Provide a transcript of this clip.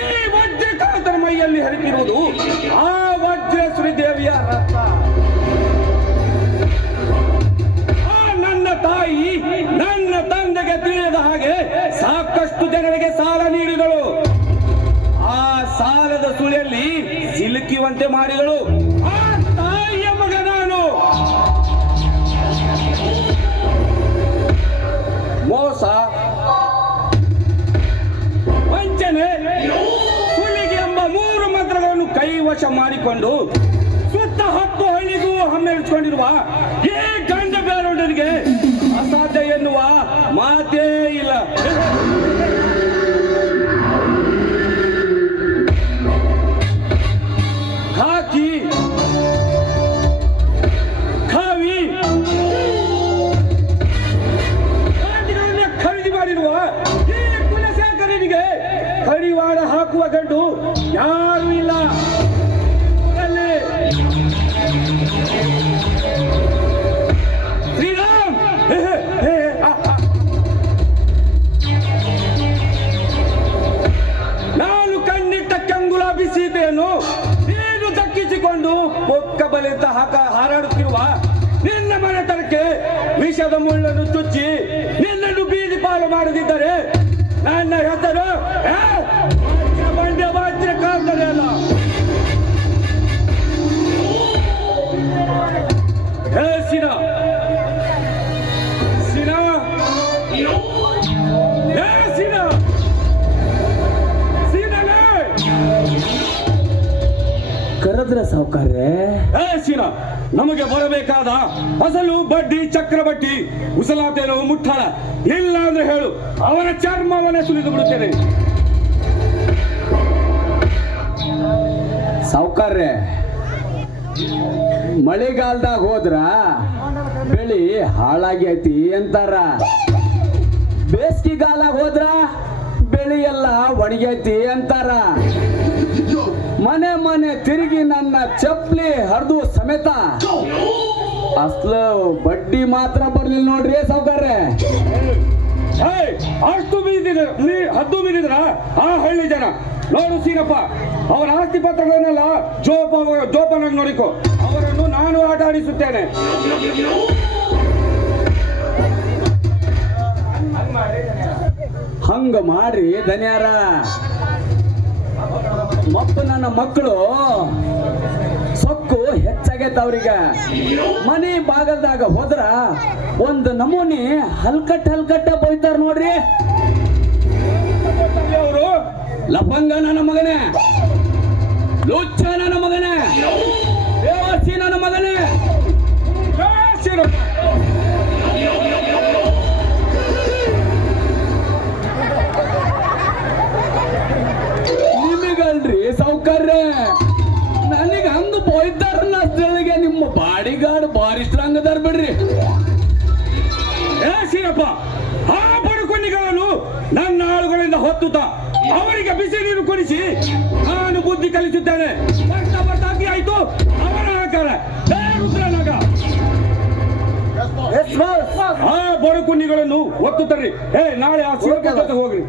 ಈ ವಜ್ರಕಾಂತನ ಮೈಯಲ್ಲಿ ಹರಿತಿರುವುದು ಆ ವಜ್ರೇಶ್ವರಿ ದೇವಿಯ ರಕ್ತ. ನನ್ನ ತಾಯಿ ನನ್ನ ತಂದೆಗೆ ತಿಳಿಯದ ಹಾಗೆ ಸಾಕಷ್ಟು ಜನರಿಗೆ ಸಾಲ ನೀಡಿದಳು. ಆ ಸಾಲದ ಸುಳಿಯಲ್ಲಿ ಸಿಲುಕಿಯುವಂತೆ ಮಾಡಿದಳು. ಆ ತಾಯಿಯ ಮಗ ನಾನು. ಮೋಸ, ವಂಚನೆ, ಸುಲಿಗೆ ಎಂಬ 3 ಮಂತ್ರಗಳನ್ನು ಕೈವಶ ಮಾಡಿಕೊಂಡು ಸುತ್ತ 10 ಹಳ್ಳಿಗೂ ಹಮ್ಮೆಳಿಸಿಕೊಂಡಿರುವ ಈ ಗಂಡ ಬೇರೊಂಡರಿಗೆ ಅಸಾಧ್ಯ ಎನ್ನುವ ಮಾತೇ ಇಲ್ಲ. ಹಾಕಿ ಕಾವಿ ಖರೀದಿ ಮಾಡಿರುವ ಈ ಕುಲಶೇಖರನಿಗೆ ಕಡಿವಾಣ ಹಾಕುವ ಗಂಡು ಯಾರೂ ಇಲ್ಲ. ಶ್ರೀರಾಮ್, ನಾನು ಕಣ್ಣಿಟ್ಟ ಕೆಂಗುಲಾಬಿ ಸೀತೆಯನ್ನು ನೀನು ದಕ್ಕಿಸಿಕೊಂಡು ಬೊಕ್ಕ ಬಲಿತ ಹಾರಾಡುತ್ತಿರುವ ನಿನ್ನ ಮನೆತನಕ್ಕೆ ವಿಷದ ಮುಳ್ಳನ್ನು ಚುಚ್ಚಿ ನಿನ್ನನ್ನು ಬೀದಿ ಪಾಲು ಮಾಡದಿದ್ದರೆ ನನ್ನ ಹೆಸರು ಬಂಡೆ ವಜ್ರಕಾಂತನೇ ಅಲ್ಲ. ಹೇ ಸಿನ, ಸಿನ, ಹೇ ಸಿನ, ಸಿನನೇ ಕರೆದ್ರ ಸಾವುಕಾರ್ರೆ. ಹೇ ಸಿನ, ನಮಗೆ ಬರಬೇಕಾದ ಅಸಲು ಬಡ್ಡಿ ಚಕ್ರಬಡ್ಡಿ ಉಸಲಾತೇನೋ ಮುಟ್ಟಾಳ ಇಲ್ಲ ಅಂದ್ರೆ ಹೇಳು, ಅವನ ಚರ್ಮವನ್ನೇ ಸುಲಿದು ಬಿಡುತ್ತೇನೆ. ಸಾವುಕಾರ್ರೆ, ಮಳೆಗಾಲದಾಗ ಹೋದ್ರ ಬೆಳಿ ಹಾಳಾಗೈತಿ ಅಂತಾರ, ಬೇಸಿಗೆಗಾಲಾಗ ಹೋದ್ರ ಬೆಳಿ ಎಲ್ಲ ಒಣಗೈತಿ ಅಂತಾರ. ಮನೆ ಮನೆ ತಿರುಗಿ ನನ್ನ ಚಪ್ಪಲಿ ಹರಿದು ಸಮೇತ ಅಸ್ಲು ಬಡ್ಡಿ ಮಾತ್ರ ಬರ್ಲಿಲ್ಲ ನೋಡ್ರಿ ಸಾವುಕಾರ್ರೆ. ಅಷ್ಟು ಹದ್ದು ಮೀರಿದ್ರ ಆ ಹಳ್ಳಿ ಜನ. ನೋಡು ಸೀನಪ್ಪ, ಅವರ ಆಸ್ತಿ ಪತ್ರಗಳನ್ನೆಲ್ಲ ಜೋಪಾನಾಗಿ ನೋಡಿಕೊ. ಅವರನ್ನು ನಾನು ಆಟ ಆಡಿಸುತ್ತೇನೆ. ಹಂಗ ಮಾಡ್ರಿ ಧನ್ಯಾರ. ಮತ್ತ ನನ್ನ ಮಕ್ಕಳು ಸೊಕ್ಕು ಹೆಚ್ಚಾಗೈತ ಅವ್ರಿಗ. ಮನೆ ಬಾಗಲ್ದಾಗ ಹೋದ್ರ ಒಂದು ನಮೂನಿ ಹಲ್ಕಟ್ಟ ಬೈತಾರ ನೋಡ್ರಿ. ಅವರು ಲಫಂಗ ನನ್ನ ಮಗನೇ, ಲುಚ್ಚ ನನ್ನ ಮಗನೇ, ದೇವರ್ಸಿ ನನ್ನ ಮಗನೇ. ನಿಮಗಲ್ರಿ ಸಾವುಕಾರ್ರೆ, ನನಗೆ ಹಂಗ ಬೋಯ್ತಾರನ್ನ ಅಷ್ಟೊಳಗೆ ನಿಮ್ಮ ಬಾಡಿಗಾರ್ಡ್ ಬಾರಿ ಸ್ಟ್ರಾಂಗ್ ಅದಾರ ಬಿಡ್ರಿ. ಸೀನಪ್ಪ, ಆ ಬಡಕೊಂಡಿಗಳನ್ನು ನನ್ನ ಆಳುಗಳಿಂದ ಹೊತ್ತುತ್ತ ಅವರಿಗೆ ಬಿಸಿ ನೀರು ಕುಡಿಸಿ ನಾನು ಬುದ್ಧಿ ಕಲಿಸುತ್ತೇನೆ. ಬರ್ತಾಗಿ ಆಯ್ತು ಅವನ ಆಕಾರ ರುದ್ರನಾಗ. ಆ ಬಡಕುನ್ನಿಗಳನ್ನು ಒತ್ತು ತರ್ರಿ. ನಾಳೆ ಆ ಶಿವಕ್ಕೆ ಹೋಗ್ರಿ.